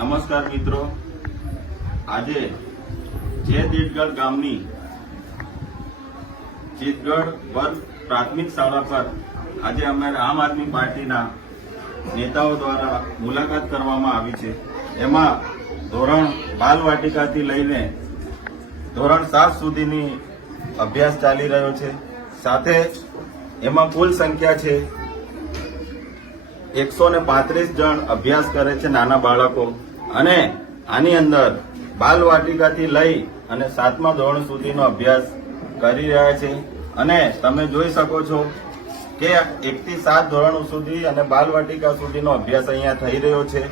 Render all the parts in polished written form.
નમસ્કાર મિત્રો, આજે જે દીટગઢ ગામની ચિતગઢ વર્ગ પ્રાથમિક શાળા પર આજે અમારે આમ આદમી પાર્ટીના નેતાઓ દ્વારા મુલાકાત કરવામાં આવી છે। એમાં ધોરણ બાલવાટિકાથી લઈને ધોરણ 7 સુધીની અભ્યાસ ચાલી રહ્યો છે। સાથે એમાં કુલ સંખ્યા છે 135 જણ અભ્યાસ કરે છે નાના બાળકો, અને આની અંદર બાલવાટિકાથી લઈ અને 7મા ધોરણ સુધીનો અભ્યાસ કરી રહ્યા છે। અને તમે જોઈ શકો છો કે 1 થી 7 ધોરણ સુધી અને બાલવાટિકા સુધીનો અભ્યાસ અહીંયા થઈ રહ્યો છે।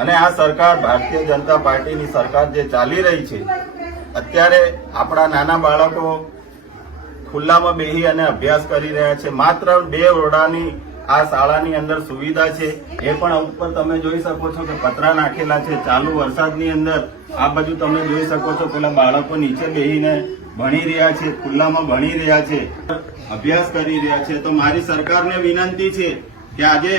અને આ સરકાર ભારતીય જનતા પાર્ટીની સરકાર જે ચાલી રહી છે, અત્યારે આપણા નાના બાળકો ખુલ્લામાં બેસી અને અભ્યાસ કરી રહ્યા છે। માત્ર 2 ઓરડાની આ શાળાની અંદર સુવિધા છે, એ પણ ઉપર તમે જોઈ શકો છો કે પતરા નાખેલા છે। ચાલુ વરસાદની અંદર આ બાજુ તમે જોઈ શકો છો પેલા બાળકો નીચે બેસીને ભણી રહ્યા છે, ખુલ્લામાં ભણી રહ્યા છે, અભ્યાસ કરી રહ્યા છે। તો મારી સરકારને વિનંતી છે કે આજે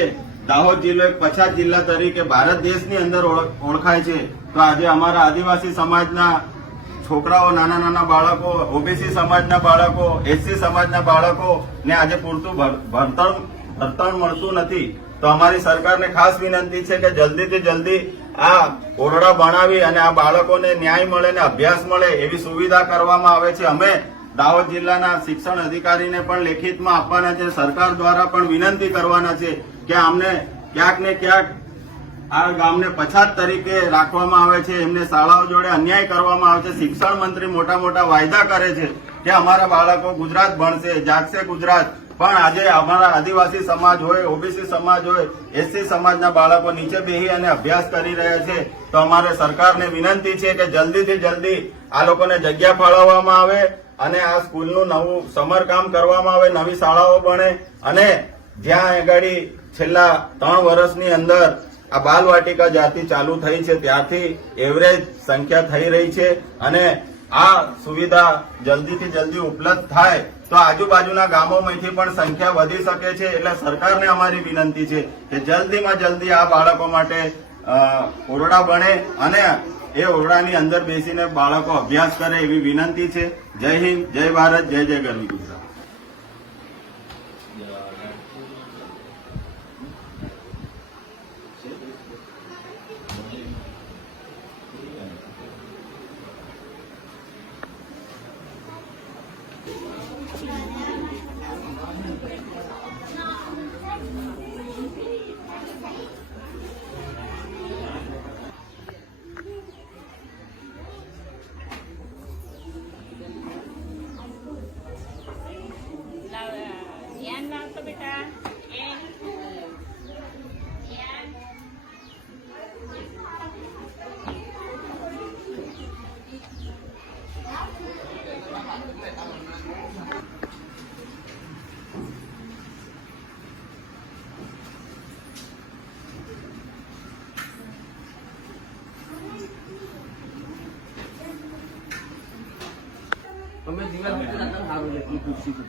દાહોદ જિલ્લો એક પછાત જિલ્લા તરીકે ભારત દેશની અંદર ઓળખાય છે, તો આજે અમારા આદિવાસી સમાજના છોકરાઓ, નાના નાના બાળકો, ઓબીસી સમાજના બાળકો, એસસી સમાજના બાળકો ને આજે પૂરતું ભણતર મળતું નથી। તો અમારી સરકારને ખાસ વિનંતી છે કે જલ્દીથી જલ્દી આ ઓરડા બનાવી અને આ બાળકોને ન્યાય મળે ને અભ્યાસ મળે એવી સુવિધા કરવામાં આવે છે। અમે દાહોદ જિલ્લાના શિક્ષણ અધિકારીને પણ લેખિતમાં આપવાના છે, સરકાર દ્વારા પણ વિનંતી કરવાના છે કે અમને ક્યાંક ને ક્યાંક આ ગામને પછાત તરીકે રાખવામાં આવે છે, એમને શાળાઓ જોડે અન્યાય કરવામાં આવે છે। શિક્ષણ મંત્રી મોટા મોટા વાયદા કરે છે કે અમારા બાળકો ગુજરાત ભણશે, જાગશે ગુજરાત, પણ આજે અમારા આદિવાસી સમાજ હોય, ઓબીસી સમાજ હોય, એસસી સમાજના બાળકો નીચે બેસી અને અભ્યાસ કરી રહ્યા છે। તો અમારે સરકારને વિનંતી છે કે જલ્દીથી જલ્દી આ લોકોને જગ્યા ફાળવવામાં આવે અને આ સ્કૂલનું નવું સમારકામ કરવામાં આવે, નવી શાળાઓ બને, અને જ્યાં આગળ છેલ્લા 3 વર્ષની અંદર આ બાલવાટિકા જ્યાંથી ચાલુ થઈ છે ત્યાંથી એવરેજ સંખ્યા થઈ રહી છે, અને આ સુવિધા જલ્દીથી જલ્દી ઉપલબ્ધ થાય તો આજુબાજુના ગામોમાંથી પણ સંખ્યા વધી શકે છે। એટલે સરકારને અમારી વિનંતી છે કે જલ્દીમાં જલ્દી આ બાળકો માટે ઓરડા બને અને એ ઓરડાની અંદર બેસીને બાળકો અભ્યાસ કરે એવી વિનંતી છે। જય હિન્દ, જય ભારત, જય જય ગરવી ગુજરાત। ધ્યાન રાખો બેટા। તમે દિવાલ મૂકી રાખો, સારું છે ખુરશી પર।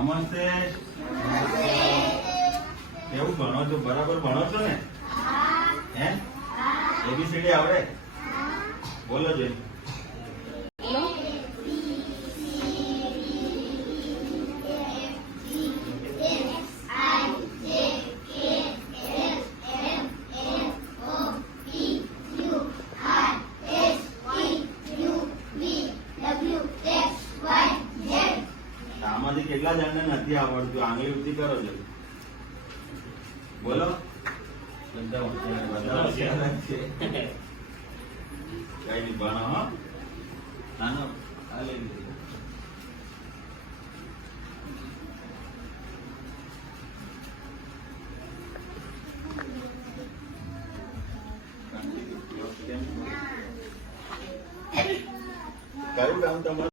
નમસ્તે, એવું ભણો છો? બરાબર ભણો છો ને? હે, એબીસીડી આવડે? બોલો જય। આમાંથી કેટલા જણને નથી આવડતું? આંગળી ઊંચી કરો છો, બોલો। બધા હોશિયાર છે, કઈ નહીં ભણો હો। નાનો આ લઈ લીધું। કયું કામ તમારું?